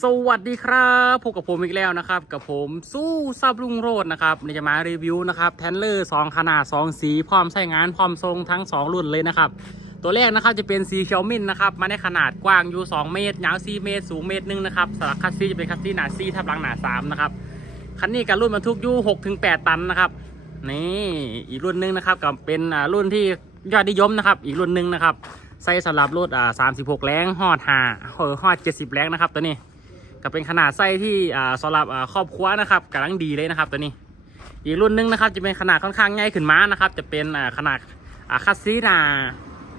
สวัสดีครับพบกับผมอีกแล้วนะครับ กับผมสู้ซับลุงโรดนะครับนี่จะมารีวิวนะครับแทนเลอร์2ขนาด 2 สี พร้อมใช้งานพร้อมทรงทั้ง 2 รุ่นเลยนะครับ ตัวแรกนะครับจะเป็นสีเขียวมินนะครับ มาในขนาดกว้างอยู่ 2 เมตรยาว 4 เมตร สูงเมตรหนึงนะครับสำหรับคัสซีจะเป็นคัสซีหนาซีทับหลังหนา3นะครับคันนี้กับรุ่นบรรทุกอยู่6-8 ตันนะครับนี่อีกรุ่นหนึงนะครับกับเป็นอ่ารุ่นที่ยอดนิยมนะครับ อีกรุ่นหนึงนะครับใส่สำหรับรถอ่า36 แรงฮอดหาเออฮอด 70 แรงนะครับตัวนี้ ก็เป็นขนาดไส้ที่อ่าสำหรับอ่าครอบครัวนะครับกำลังดีเลยนะครับตัวนี้อีกรุ่นหนึงนะครับจะเป็นขนาดค่อนข้างใหญ่ขึ้นมานะครับ จะเป็นอ่าขนาดอ่าคัสซีนา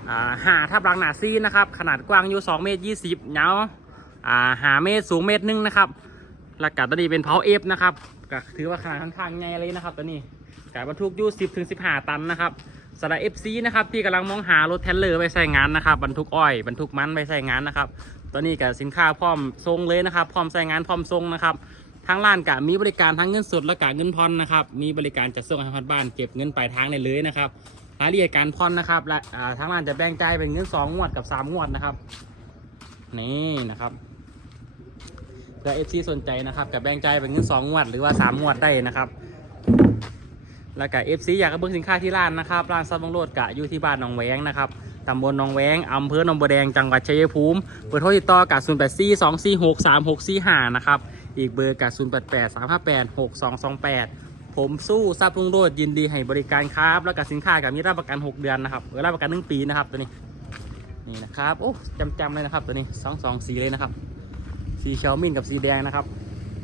อ่าหาทับรังหนาซีนะครับขนาดกว้างอยู่2เมตร20ยาวอ่าหาเมตรสูงเมตรหนึงนะครับแล้วก็ตัวนี้เป็นเพาเอฟนะครับก็ถือว่าขนาดค่อนข้างใหญ่เลยนะครับตัวนี้การบรรทุกอยู่10ถึง15 ตันนะครับสำหรับ FC นะครับที่กำลังมองหารถเทรลเลอร์ไปใช้งานนะครับบรรทุกอ้อยบรรทุกมันไปใช้งานนะครับ ตอนนี้กับสินค้าพร้อมทรงเลยนะครับ พร้อมใช้งานพร้อมทรงนะครับทางร้านกับมีบริการทั้งเงินสดและกเงินผ่อนนะครับ มีบริการจัดส่งให้ทางบ้านเก็บเงินปลายทางได้เลยนะครับรายละเอียดการผ่อนนะครับและทางร้านจะแบ่งจ่ายเป็นเงิน 2 งวดกับ 3 งวดนะครับ นี่นะครับเพื่อเอฟซีสนใจนะครับกับแบ่งจ่ายเป็นเงิน 2 งวดหรือว่า 3 งวดได้นะครับ แล้วก็เอฟซีอยากจะเบิ่งสินค้าที่ร้านนะครับ ร้านซับบังโรดกะอยู่ที่บ้านหนองแวงนะครับ ตำบลหนองแวงอำเภอหนองบัวแดง จังหวัดชัยภูมิ เบอร์โทรติดต่อกับ0 8 4 2 4 6 3 6 4 5นะครับ อีกเบอร์กับ0 8 8 3 5 8 6 2 2 8 ผมสู้ซาบรุงโรดยินดีให้บริการครับ แล้วก็สินค้ากับมีรับประกัน 6 เดือนนะครับรับประกัน 1 ปีนะครับตัวนี้ นี่นะครับ โอ้จำจำเลยนะครับตัวนี้สองสองสีเลยนะครับ สีเขียวมิ้นกับสีแดงนะครับ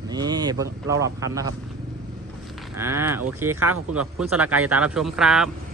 นี่เบิ่งเราหลับพันนะครับ อ่า โอเคครับ ขอบคุณกับคุณสลากายตามรับชมครับ